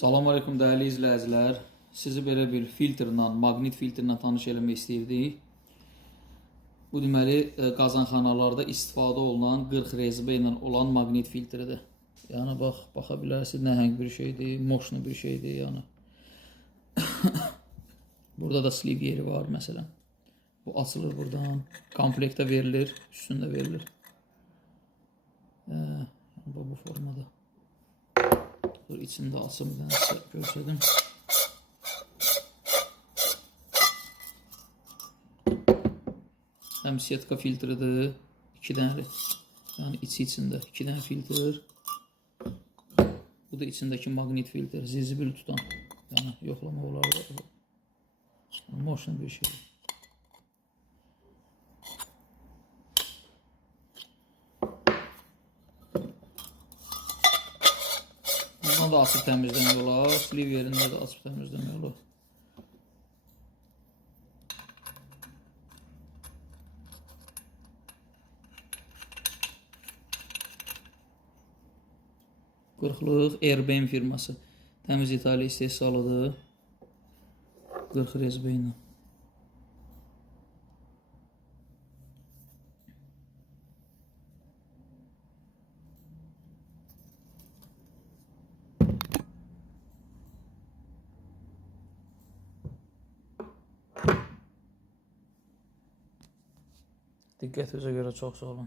Salam aleyküm değerli izləyicilər. Sizi belə bir filtrlə, maqnit filtrlə tanış eləmək istəyirdik. Bu deməli qazanxanalarda istifadə olunan 40 rezibə ilə olan maqnit filtridir. Yəni baxa bilərsiniz, nəhəng bir şeydir, moşnu bir şeydir, yəni. Burada da sleeve yeri var məsələn. Bu açılır buradan, komplektə verilir, üstündə verilir. Bu formada. Dur, içində açım, ben size görsədim. Həm setka filtridir, 2 dənəli. Yəni içində 2 dənə filtr. Bu da içindəki maqnit filtr, zibil tutan. Yəni yoxlama olardı. Moşun bir şey. Bundan da açıb təmizləmək olar. Sleeve yerində də açıb təmizləmək olar. Qırxlıq Airbnb firması. Təmiz İtaliya istehsalıdır. 40 rezibə ilə. Diqqətinizə görə çox sağ olun.